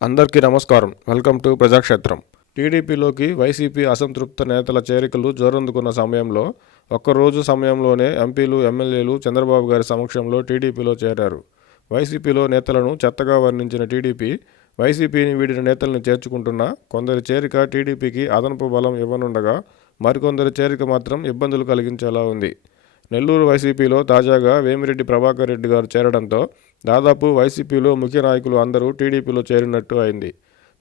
అందరికీ నమస్కారం. Welcome to Prajakshetram. టీడీపీలోకి వైసీపీ అసంతృప్త నేతల చేరికలు జోరందుకున్న సమయంలో ఒక్కరోజు సమయంలోనే ఎంపీలు, ఎమ్మెల్యేలు చంద్రబాబు గారి సమక్షంలో టీడీపీలో చేరారు. వైసీపీలో నేతలను చెత్తగా వర్ణించిన టీడీపీ వైసీపీని వీడిన నేతలను చేర్చుకుంటున్నా కొందరి చేరిక టీడీపీకి అదనపు బలం ఇవ్వనుండగా మరికొందరి చేరిక మాత్రం ఇబ్బందులు కలిగించేలా ఉంది. నెల్లూరు వైసీపీలో తాజాగా వేమిరెడ్డి ప్రభాకర్ రెడ్డి గారు చేరడంతో దాదాపు వైసీపీలో ముఖ్య నాయకులు అందరూ టీడీపీలో చేరినట్టు అయింది.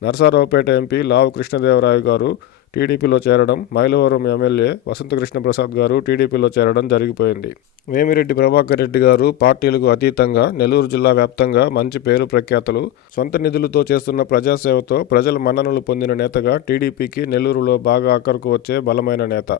నరసరావుపేట ఎంపీ లావు కృష్ణదేవరాయ గారు టీడీపీలో చేరడం, మైలవరం ఎమ్మెల్యే వసంతకృష్ణప్రసాద్ గారు టీడీపీలో చేరడం జరిగిపోయింది. వేమిరెడ్డి ప్రభాకర్ రెడ్డి గారు పార్టీలకు అతీతంగా నెల్లూరు జిల్లా వ్యాప్తంగా మంచి పేరు ప్రఖ్యాతలు, సొంత నిధులతో చేస్తున్న ప్రజాసేవతో ప్రజల మన్ననలు పొందిన నేతగా టీడీపీకి నెల్లూరులో బాగా అక్కరకు వచ్చే బలమైన నేత.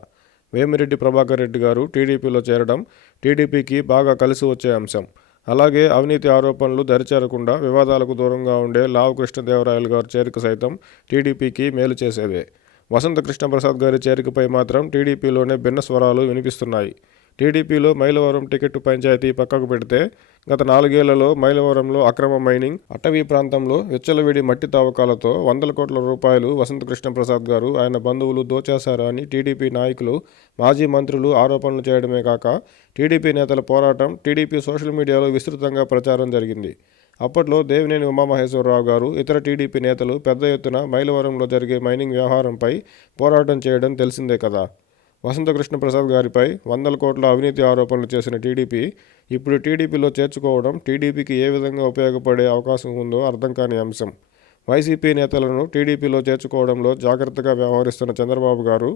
వేమిరెడ్డి ప్రభాకర్ రెడ్డి గారు టీడీపీలో చేరడం టీడీపీకి బాగా కలిసి వచ్చే అంశం. అలాగే అవినీతి ఆరోపణలు దరిచేరకుండా వివాదాలకు దూరంగా ఉండే లావు కృష్ణదేవరాయలు గారి చేరిక సైతం టీడీపీకి మేలు చేసేదే. వసంతకృష్ణప్రసాద్ గారి చేరికపై మాత్రం టీడీపీలోనే భిన్న స్వరాలు వినిపిస్తున్నాయి. టీడీపీలో మైలవరం టికెట్టు పంచాయతీ పక్కకు పెడితే గత 4 ఏళ్లలో మైలవరంలో అక్రమ మైనింగ్, అటవీ ప్రాంతంలో విచ్చలవిడి మట్టి తవ్వకాలతో వందల కోట్ల రూపాయలు వసంతకృష్ణప్రసాద్ గారు, ఆయన బంధువులు దోచేశారని టీడీపీ నాయకులు, మాజీ మంత్రులు ఆరోపణలు చేయడమే కాక టీడీపీ నేతల పోరాటం టీడీపీ సోషల్ మీడియాలో విస్తృతంగా ప్రచారం జరిగింది. అప్పట్లో దేవినేని ఉమామహేశ్వరరావు గారు, ఇతర టీడీపీ నేతలు పెద్ద ఎత్తున మైలవరంలో జరిగే మైనింగ్ వ్యవహారంపై పోరాటం చేయడం తెలిసిందే కదా. వసంతకృష్ణప్రసాద్ గారిపై వందల కోట్ల అవినీతి ఆరోపణలు చేసిన టీడీపీ ఇప్పుడు టీడీపీలో చేర్చుకోవడం టీడీపీకి ఏ విధంగా ఉపయోగపడే అవకాశం ఉందో అర్థం కాని అంశం. వైసీపీ నేతలను టీడీపీలో చేర్చుకోవడంలో జాగ్రత్తగా వ్యవహరిస్తున్న చంద్రబాబు గారు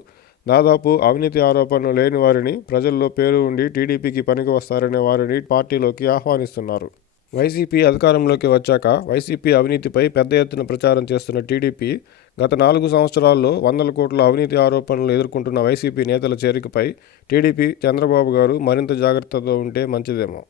దాదాపు అవినీతి ఆరోపణలు లేని వారిని, ప్రజల్లో పేరు ఉండి టీడీపీకి పనికి వస్తారనే వారిని పార్టీలోకి ఆహ్వానిస్తున్నారు. వైసీపీ అధికారంలోకి వచ్చాక వైసీపీ అవినీతిపై పెద్ద ఎత్తున ప్రచారం చేస్తున్న టీడీపీ గత 4 సంవత్సరాల్లో వందల కోట్ల అవినీతి ఆరోపణలు ఎదుర్కొంటున్న వైసీపీ నేతల చేరికపై టీడీపీ, చంద్రబాబు గారు మరింత జాగ్రత్తతో ఉంటే మంచిదేమో.